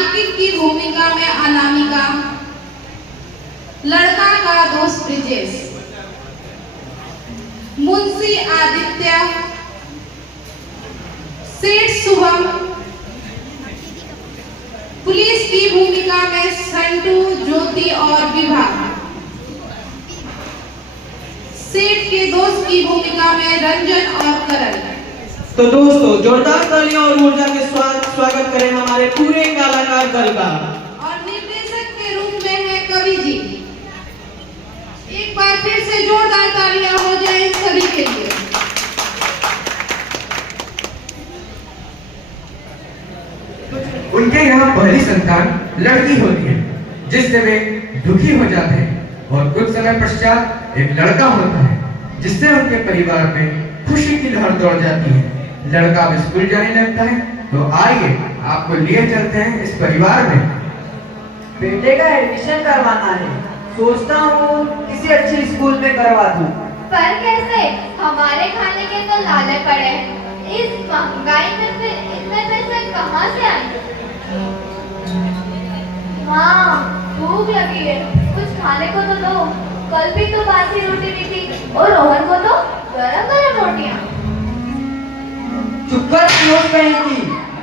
मालकिन की भूमिका में अनामिका, लड़का का दोस्त ब्रिजेश, मुंशी आदित्य, सेठ शुभम, पुलिस की भूमिका में संटू, ज्योति और विभा, सेठ के दोस्त की भूमिका में रंजन और करण। तो दोस्तों जोरदार तालियां और ऊर्जा के स्वागत करें हमारे पूरे कलाकार दल का। और निर्देशक के रूप में है कवि जी। एक बार फिर से जोरदार तालियां हो जाए सभी के लिए। उनके यहाँ पहली संतान लड़की होती है, जिससे वे दुखी हो जाते हैं, और कुछ समय पश्चात एक लड़का होता है, जिससे उनके परिवार में खुशी की लहर दौड़ जाती है। लड़का अब स्कूल जाने लगता है, तो आइए आपको लिए चलते हैं इस परिवार में। बेटे का एडमिशन करवाना है, सोचता हूँ किसी अच्छे स्कूल में करवा दूँ। पर कैसे? हमारे खाने के तो लाले पड़े हैं। इस महंगाई में फिर इतने पैसे कहाँ से आएंगे? हाँ, भूख लगी है, कुछ खाने को तो दो। कल भी तो बासी रोटी भी थी, और रोहन को तो गरम-गरम रोटियां। चुप कर क्यों कहेंगी?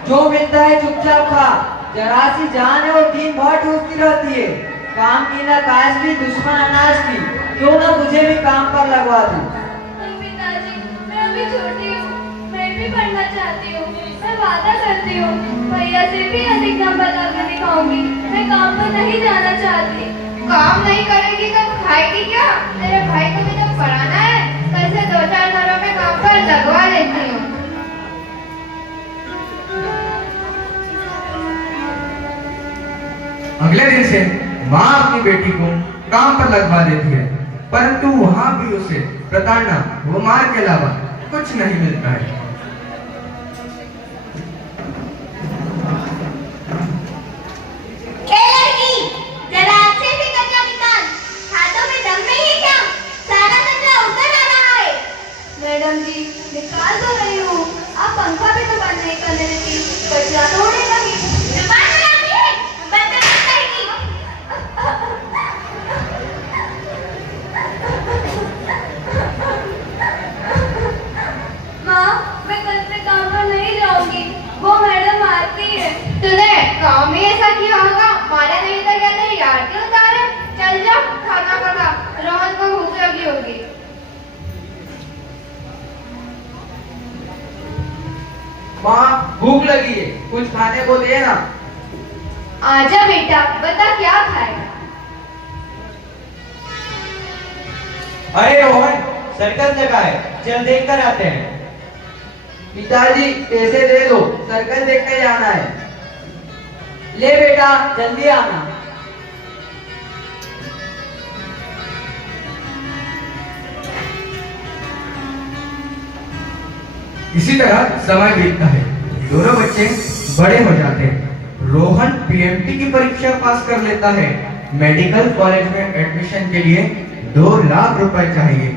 जो मिलता है चुपचाप खा। जरा सी जान है और दिन भर ठूसती रहती है। काम की ना काज की, दुश्मन अनाज की। क्यों ना तुझे भी काम पर लगवा दूं। पिताजी, मैं अभी छोटी हूँ, मैं भी पढ़ना चाहती हूँ। मैं वादा करती हूँ, भैया से भी अधिक नंबर लाकर दिखाऊंगी। मैं काम पर नहीं जाना चाहती। काम नहीं करेगी तो खाएगी क्या? तेरे भाई को भी तो पढ़ाना है। कल से 2-4 घरों में काम पर लगवा लेती हूँ। अगले दिन से माँ अपनी बेटी को काम पर लगवा देती है, परंतु वहाँ भी उसे प्रताड़ना व मार के अलावा कुछ नहीं मिलता है। मैडम जी, निकाल तो रही हूँ। आप पंखा भी तो बंद नहीं करने देती, कचरा तो उड़ेगा ही। माँ, मैं कल से काम पर नहीं जाऊंगी, वो मैडम मारती है। तूने काम ही ऐसा किया होगा, मारे नहीं तो क्या तेरी यार क्यों उतारे? चल जा, खाना खा, रोहन को भूख लगी होगी। माँ, भूख लगी है, कुछ खाने को दे ना। आजा बेटा, बता क्या खाएगा? अरे रोहन, सर्कस लगा है, चल देख कर आते हैं। पिताजी, पैसे दे दो, सर्कस देखने जाना है। ले बेटा, जल्दी आना। इसी तरह समय बीतता है, दोनों बच्चे बड़े हो जाते हैं। रोहन पीएमटी की परीक्षा पास कर लेता है। मेडिकल कॉलेज में एडमिशन के लिए 2 लाख रुपए चाहिए।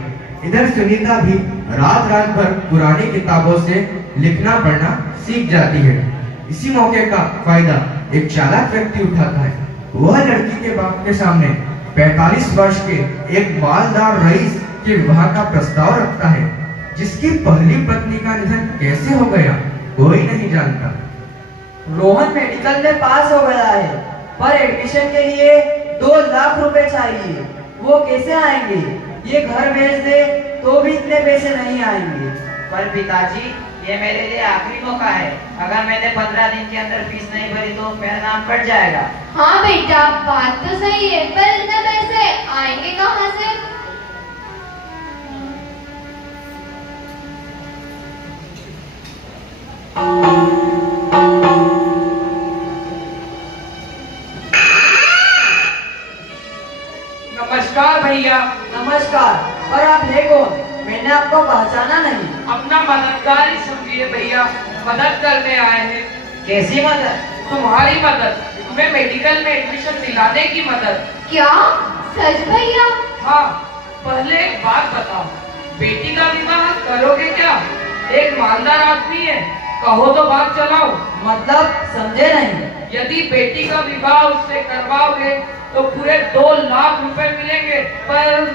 इधर सुनीता भी रात रात भर पुरानी किताबों से लिखना पढ़ना सीख जाती है। इसी मौके का फायदा एक चालाक व्यक्ति उठाता है। वह लड़की के बाप के सामने 45 वर्ष के एक मालदार रईस के विवाह का प्रस्ताव रखता है, जिसकी पहली पत्नी का निधन कैसे हो गया कोई नहीं जानता। रोहन मेडिकल में पास हो गया है, पर एडमिशन के लिए 2 लाख रुपए चाहिए। वो कैसे आएंगे? ये घर बेच दे तो भी इतने पैसे नहीं आएंगे। पर पिताजी, ये मेरे लिए आखिरी मौका है। अगर मैंने 15 दिन के अंदर फीस नहीं भरी तो मेरा नाम कट जाएगा। हाँ बेटा, बात तो सही है, पर इतने पैसे आएंगे कहाँ से? नमस्कार भैया। नमस्कार, पर आप है कौन? मैंने आपको पहचाना नहीं। अपना मददगार ही समझिए भैया, मदद करने आए हैं। कैसी मदद? तुम्हारी मदद, तुम्हें मेडिकल में एडमिशन दिलाने की मदद। क्या सच भैया? हाँ, पहले एक बात बताओ, बेटी का विवाह करोगे क्या? एक मालदार आदमी है, कहो तो बात चलाओ। मतलब समझे नहीं। यदि बेटी का विवाह उससे करवाओगे तो पूरे 2 लाख रुपए मिलेंगे। पर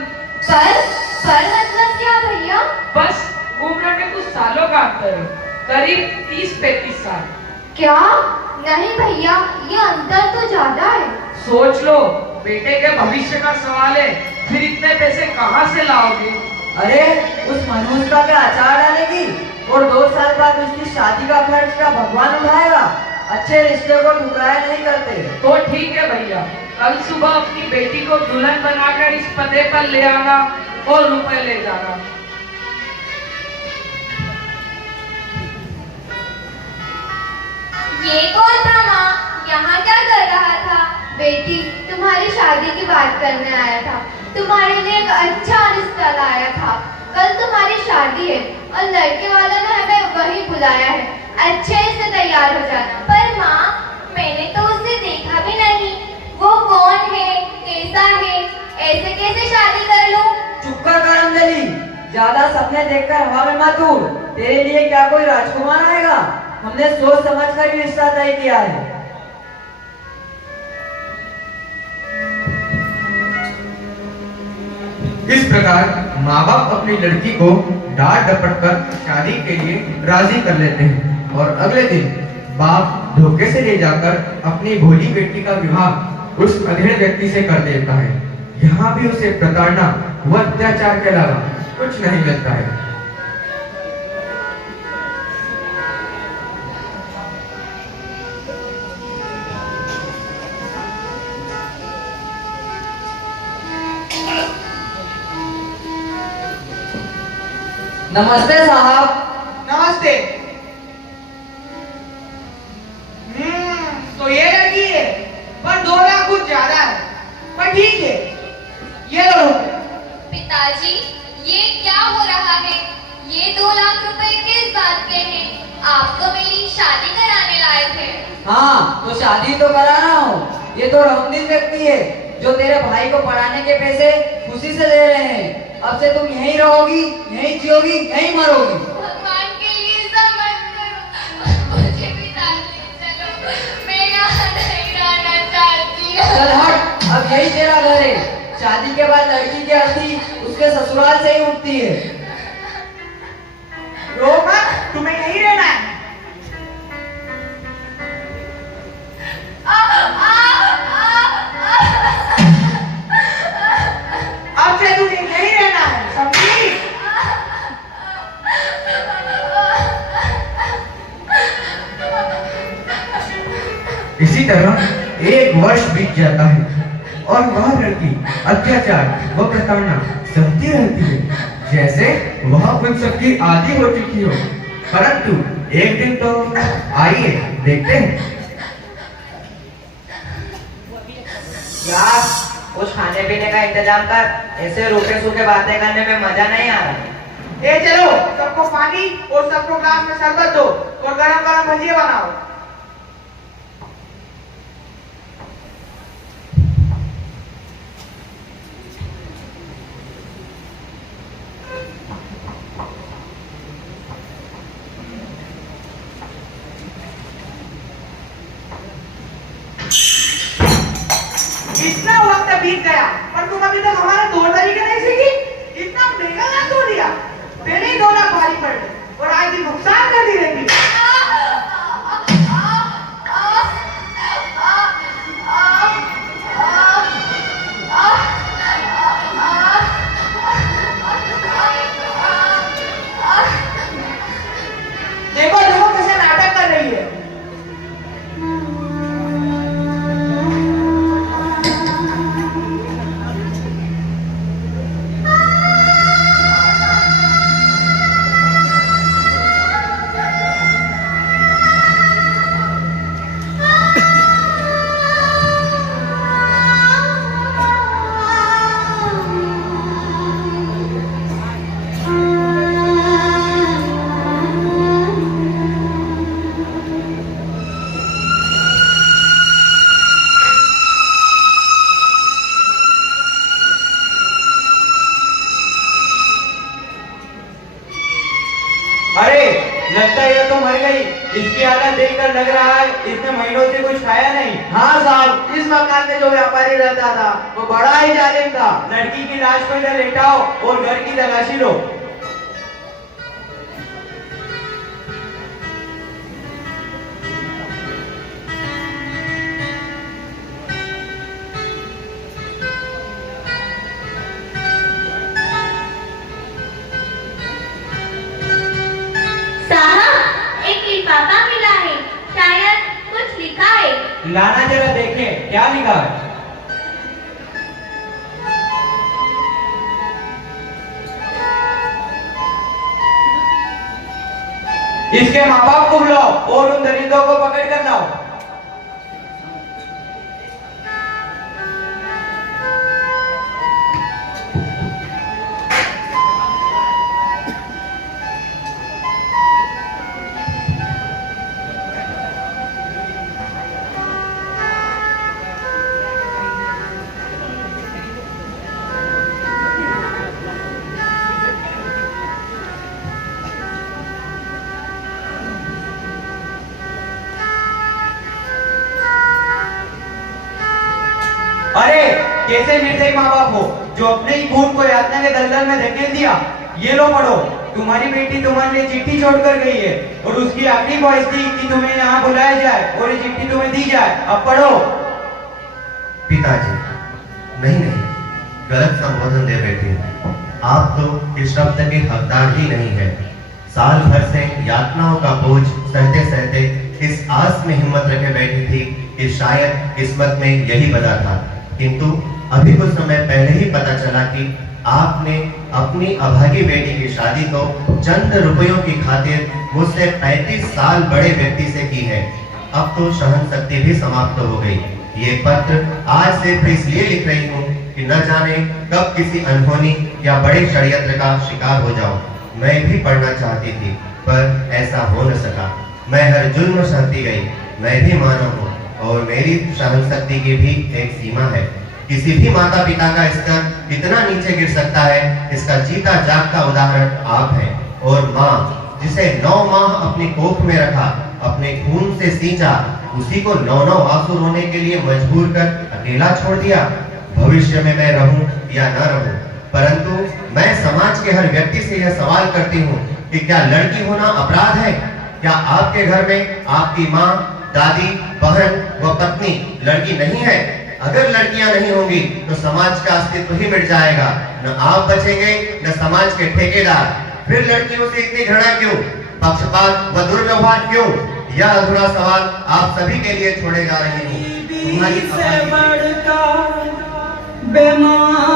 पर मतलब क्या भैया? बस उम्र में कुछ सालों का अंतर है, करीब 30-35 साल। क्या? नहीं भैया, ये अंतर तो ज्यादा है। सोच लो, बेटे के भविष्य का सवाल है, फिर इतने पैसे कहाँ से लाओगे? अरे उस मनोज का क्या अचार डालेगी और 2 साल बाद उसकी शादी का खर्च क्या भगवान उठाएगा? अच्छे रिश्ते को ठुकराया नहीं करते। तो ठीक है भैया, कल सुबह अपनी बेटी को दुल्हन बनाकर इस पते पर ले आना और रुपए ले जाना। ये कौन था माँ? यहाँ क्या कर रहा था? बेटी, तुम्हारी शादी की बात करने आया था। तुम्हारे लिए एक अच्छा रिश्ता लाया था। कल तुम्हारी शादी है और लड़के वालों ने हमें वही बुलाया है। अच्छे से तैयार हो जाना। पर माँ, मैंने तो उसे देखा भी नहीं। वो कौन है, कैसा है, ऐसे कैसे शादी कर लूं? चुप कर करमजली, ज्यादा सपने देखकर हवा में मत उड़। तेरे लिए क्या कोई राजकुमार आएगा? हमने सोच समझ कर ही रिश्ता तय किया है। इस प्रकार माँ बाप अपनी लड़की को डांट डपट कर शादी के लिए राजी कर लेते हैं और अगले दिन बाप धोखे से ले जाकर अपनी भोली बेटी का विवाह उस अधेड़ व्यक्ति से कर देता है। यहाँ भी उसे प्रताड़ना व अत्याचार के अलावा कुछ नहीं मिलता है। नमस्ते साहब। नमस्ते। तो ये लड़की है, पर 2 लाख कुछ ज्यादा है, पर ठीक है, ये लो रुपए। पिताजी, ये क्या हो रहा है? ये 2 लाख रुपए किस बात के हैं? आप तो मेरी शादी कराने लाए थे। हाँ, तो शादी तो कराना हो। ये तो रमदीन व्यक्ति है जो तेरे भाई को पढ़ाने के पैसे खुशी से दे रहे हैं। अब से तुम यहीं रहोगी, यहीं जियोगी, यहीं मरोगी। भगवान के लिए समझ करो, मुझे पिता ले चलो, मैं यहाँ नहीं रहना चाहती हूँ। चल हट, अब यही तेरा घर है। शादी के बाद लड़की की अर्थी उसके ससुराल से ही उठती है। रो मत, तुम्हें यहीं रहना है। अब से तुम्हें यहीं रहना है, समझी? इसी तरह 1 वर्ष बीत जाता है और वह लड़की अत्याचार व प्रताड़ना सहती रहती है, जैसे वह उन सबकी आदी हो चुकी हो। परंतु एक दिन तो आइए देखते हैं। यार, कुछ खाने पीने का इंतजाम कर, ऐसे रूखे सूखे बातें करने में मजा नहीं आ रहा। ए चलो, सबको पानी और सबको ग्लास में शरबत दो और गरम गरम भजिया बनाओ। इतना वक्त बीत गया पर तुम अभी तक हमारा तौर तरीका नहीं सीखी। इतना महंगा ना तोड़ दिया, पहले ही 2 लाख भारी पड़ गए और आज भी नुकसान कर दी रहती। देखो देखो कैसे नाटक कर रही है। इतने महीनों से कुछ खाया नहीं। हाँ साहब, इस मकान में जो व्यापारी रहता था वो बड़ा ही जालिम था। लड़की की लाश को इधर लेटाओ और घर की तलाशी लो। साहब, एक लिफाफा मिला है, शायद कुछ लिखा है। लाना जरा देखें क्या लिखा है। इसके माँ बाप को बुलाओ और उन दरिंदों को पकड़ कर लाओ। अरे कैसे निर्दयी माँ बाप हो जो अपने ही खून को यातना के दलदल में धकेल दिया। ये लो पढ़ो, तुम्हारी बेटी तुम्हारे लिए चिट्ठी छोड़कर गई है और उसकी आखिरी ख्वाहिश थी कि तुम्हें यहाँ बुलाया जाए और ये चिट्ठी तुम्हें दी जाए। अब पढ़ो। पिताजी, नहीं नहीं, गलत संबोधन दे बैठे हैं। आप तो इस शब्द के हकदार ही नहीं है। साल भर से यातनाओं का बोझ सहते सहते इस आस में हिम्मत रखे बैठी थी कि शायद किस्मत में यही बना था, किंतु अभी कुछ समय पहले ही पता चला कि आपने अपनी अभागी बेटी की शादी तो चंद रुपयों की खातिर मुझसे 35 साल बड़े व्यक्ति से की है। अब तो सहन शक्ति भी समाप्त हो गई। ये पत्र आज सिर्फ इसलिए लिख रही हूँ कि न जाने कब किसी अनहोनी या बड़े षड्यंत्र का शिकार हो जाऊं। मैं भी पढ़ना चाहती थी पर ऐसा हो न सका। मैं हर जुल्म सहती गई। मैं भी मानव हूँ और मेरी सहन शक्ति की भी एक सीमा है। किसी भी माता पिता का स्तर कितना नीचे गिर सकता है, इसका जीता जागता उदाहरण आप हैं। और माँ जिसे 9 माह अपनी कोख में रखा, अपने खून से सींचा, उसी को 9 आंसू रोने के लिए मजबूर कर अकेला छोड़ दिया। भविष्य में मैं रहूं या न रहूं, परंतु मैं समाज के हर व्यक्ति से यह सवाल करती हूँ कि क्या लड़की होना अपराध है? क्या आपके घर में आपकी माँ, दादी, बहन व पत्नी लड़की नहीं है? अगर लड़कियां नहीं होंगी तो समाज का अस्तित्व ही मिट जाएगा। न आप बचेंगे न समाज के ठेकेदार। फिर लड़कियों से इतनी घृणा क्यों, पक्षपात व दुर्व्यवहार क्यों? यह अधूरा सवाल आप सभी के लिए छोड़े जा रही हूँ। बेमारी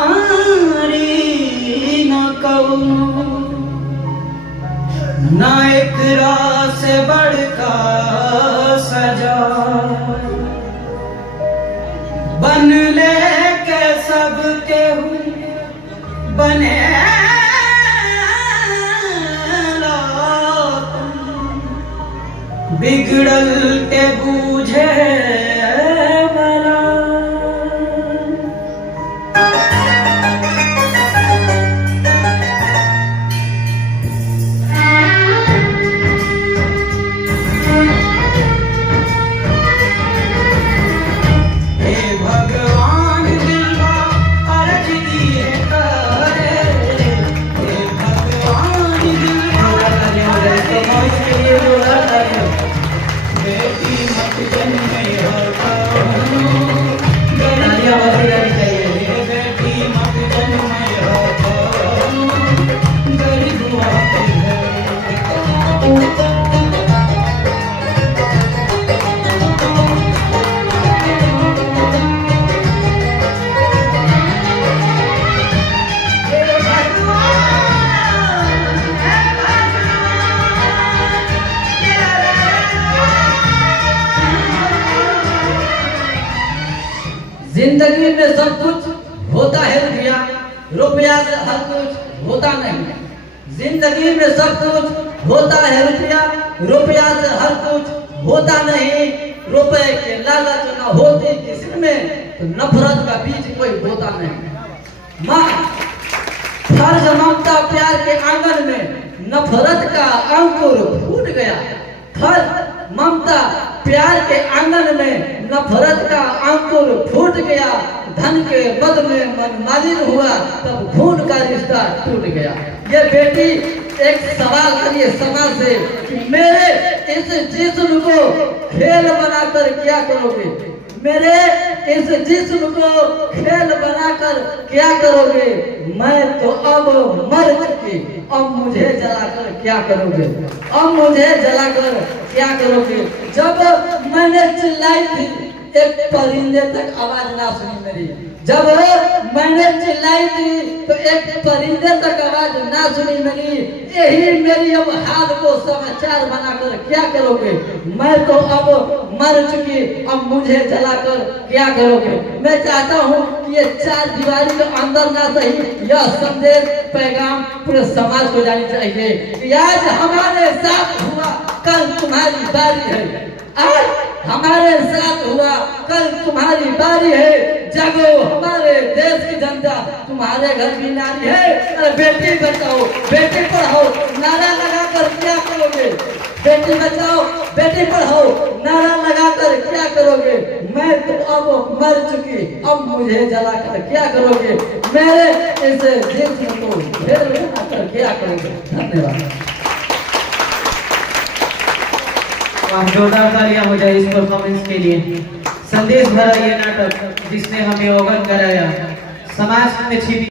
न कौनो, न एकरा से बड़का सजा, बन ले के सब केहू बने बिगड़ल के बूझे भला। जिंदगी में सब कुछ होता है रुपया, रुपया से हर कुछ होता नहीं। जिंदगी में सब कुछ होता है रुपया, रुपया से हर कुछ होता नहीं। रुपए के लालच न होते किसी में तो नफरत का बीज कोई होता नहीं। माँ फर्ज ममता प्यार के आंगन में नफरत का अंकुर फूट गया। फर्ज ममता प्यार के आंगन में नफरत का अंकुर फूट गया, धन के बद में मन मालिन हुआ, तब खून का रिश्ता टूट गया। ये बेटी एक सवाल करिए समाज से कि मेरे इस जिस्म को खेल बनाकर क्या करोगे, मेरे इस जिस्म को खेल बनाकर क्या करोगे, मैं तो अब मर चुकी, अब मुझे जलाकर क्या करोगे, अब मुझे जलाकर क्या करोगे। जब मैंने चिल्लाई थी एक परिंदे तक आवाज ना सुनी मेरी, जब मैंने चिल्लाई थी तो एक परिंदे तक आवाज ना सुनी मेरी, यही मेरी अब हाल को समाचार बनाकर क्या करोगे, मैं तो अब मर चुकी, अब मुझे जलाकर क्या करोगे। मैं चाहता हूँ कि ये चार दीवारी के अंदर ना सही यह संदेश पैगाम पूरे समाज को जानी चाहिए कि आज हमारे साथ हुआ कल तुम्हारी बारी है, आज हमारे साथ हुआ कल तुम्हारी बारी है, जागो हमारे देश की जनता, तुम्हारे घर की नारी है। अरे बेटी बचाओ बेटी पढ़ाओ नारा लगाकर क्या करोगे, बेटी बचाओ बेटी पढ़ाओ नारा लगाकर क्या करोगे, मैं तो अब मर चुकी, अब मुझे जलाकर क्या करोगे, मेरे इस जिस्म को खेल बनाकर क्या करोगे। धन्यवाद। आप जोरदार तालियां हो जाए इस परफॉर्मेंस के लिए। संदेश भरा ये नाटक जिसने हमें अवगत कराया समाज में छिपी